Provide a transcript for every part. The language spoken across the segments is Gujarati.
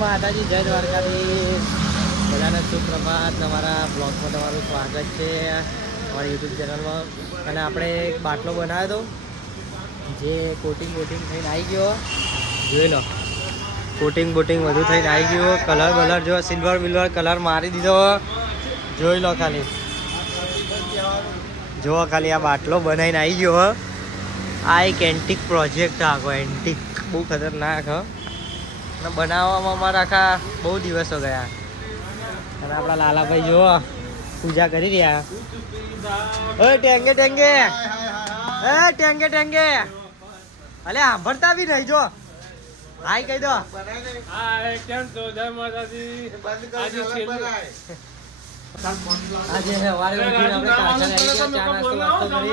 માતાજી જય દ્વારકાધીશ બધાને સુપ્રભાત તમારા બ્લોગમાં તમારું સ્વાગત છે અમારી યુટ્યુબ ચેનલમાં અને આપણે એક બાટલો બનાવ્યો હતો જે કોટિંગ થઈને આવી ગયો જોઈ લો કોટિંગ બધું થઈને આવી ગયું કલર જો સિલ્વર કલર મારી દીધો જોઈ લો ખાલી જો ખાલી આ બાટલો બનાવીને આવી ગયો આ એક એન્ટિક પ્રોજેક્ટ આખો એન્ટિક બહુ ખતરનાક અને બનાવવામાં અમારા આખા બહુ દિવસો ગયા અને આપણા લાલાભાઈ જો પૂજા કરી રહ્યા ટેંગે અલે સાંભળતા બી નહીં જો હાય કહી દો કેમ છો જય માતાજી આજે સવારે ઉઠીને આપણે કાચા આવી ગયા ચા નાસ્તો કરી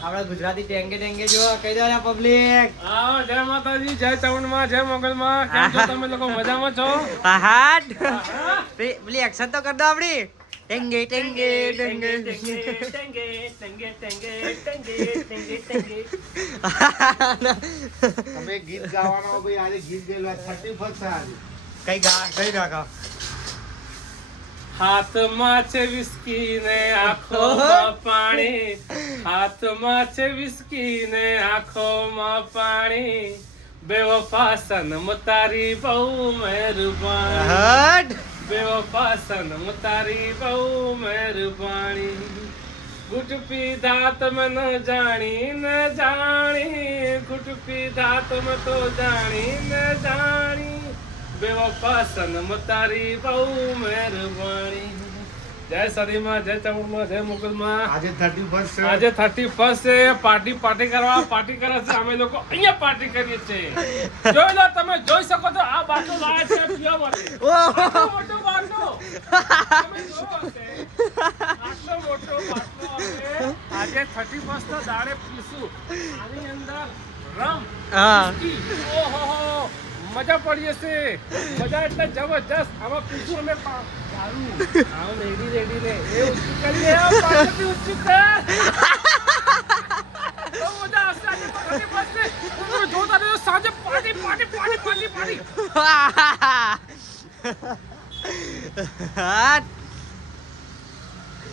આપણે ગુજરાતી ટેંગે જો કહી દો ને પબ્લિક જય માતાજી જય ચામુંડમાં જય મોગલમાં કેમ છો તમે લોકો મજામાં છો હાટ પેલી એક્શન તો કર દો આપડી ટેંગે તમે ગીત ગાવાનો ભાઈ આજે ગીત ગયેલો 31 કઈ નાખો હાથમાં છે વિસ્કી ને આંખોમાં પાણી હાથમાં છે વિસ્કી ને આંખોમાં પાણી બેવફા સનમ તારી બહુ મહેરબાની હટ બેવફા સનમ તારી બહુ મહેરબાની ગુટ પીધા તમે ન જાણી ગુટ પીધા તમે તો જાણી બેવફા સનમ તારી બહુ મહેરબાની જય સદીમાં જય ચામુંડમાં જય મુગલમાં આજે 31 છે આજે 31 છે પાર્ટી કરવા છે અમે લોકો અહીંયા પાર્ટી કરીએ છીએ જોઈ લો તમે જોઈ શકો છો આ બાટલો લાયા છે પીવા માટે આટલો મોટો બાટલો તમે જોવો છે આટલો મોટો બાટલો અમે આજે 31 ના દાડે પીશું આની અંદર રમ હા ઓહો મજા પડી જશે મજા એટલે જબરજસ્ત આમાં પીશું અમે દારૂ આવો રેડી રે એ ઊંચું કરી લે પાછળથી ઊંચું કર બહુ મજા આવશે આજે તો ઘણી પાસે તમે જોતા રહેજો સાંજે પાર્ટી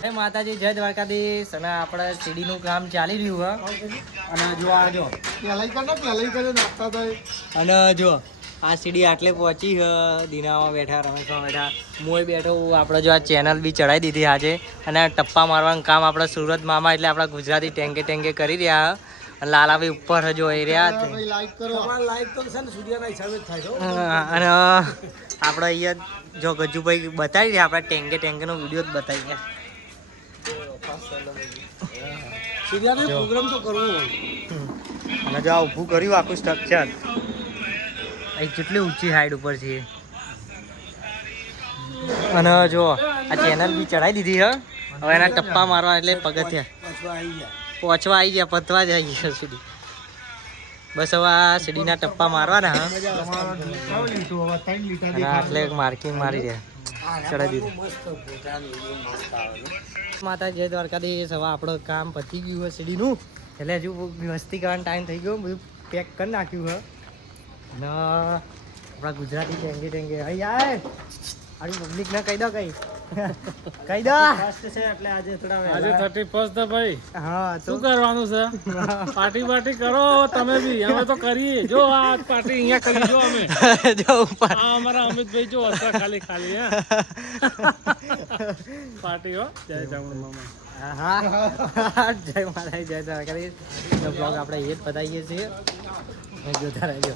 હે માતાજી જય દ્વારકાધીશ અને આપણે સીડીનું કામ ચાલી રહ્યું અને જો આ જો પેલાઈ કરે નાખતા તો અને જો આ સીડી આટલે પહોંચી દીનામાં બેઠા રમેશમાં બેઠા હું બેઠો આપણે જો આ ચેનલ બી ચડાવી દીધી આજે અને ટપ્પા મારવાનું કામ આપણા સુરત મામા એટલે આપણા ગુજરાતી ટેંગે કરી રહ્યા અને લાલાભાઈ ઉપર જો એ રહ્યા ભાઈ લાઈક કરો લાઈક તો છે ને સૂર્યના હિસાબે જ થાય છે અને આપણે અહીંયા જો ગજુભાઈ બતાવી રહ્યા આપણે ટેંગેનો વિડીયો જ બતાવી રહ્યા સૂર્યાને પ્રોગ્રામ તો કરવો અને જો આ ઊભું કર્યું આખું સ્ટ્રક્ચર અહીં કેટલી ઊંચી હાઈટ ઉપર છે અને જો આ ચેનલ બી ચડાવી દીધી છે હવે એના ટપ્પા મારવા એટલે પગથિયા પહોંચવા આવી ગયા પતવા જ આવી ગયા સીડી બસ હવે આ સીડીના ટપ્પા મારવાના હા અને આટલે માર્કિંગ મારી રહ્યા ચડાવી દીધું માતા જય દ્વારકાધીશ હવે આપણું કામ પતી ગયું હોય સીડીનું એટલે હજુ મસ્તી કરવાનો ટાઈમ થઈ ગયો બધું પેક કરી નાખ્યું હોય અને આપણા ગુજરાતી ટેંગે આય આડી પબ્લિક ને કહી દો કહી દો એટલે આજે થોડા આજે 31 છે ભાઈ હા શું કરવાનું છે પાર્ટી કરો તમે બી અમે તો કરીએ જો આ પાર્ટી અહીંયા કરી જો અમે જો ઉપર આ અમારા અમિતભાઈ જો હશે ખાલી હે પાર્ટી હો જય ચામુંડ મામા હા જય માતા જય દ્વારકાધીશ બ્લોગ આપણે એ જ બતાવીએ છીએ જોતા રહેજો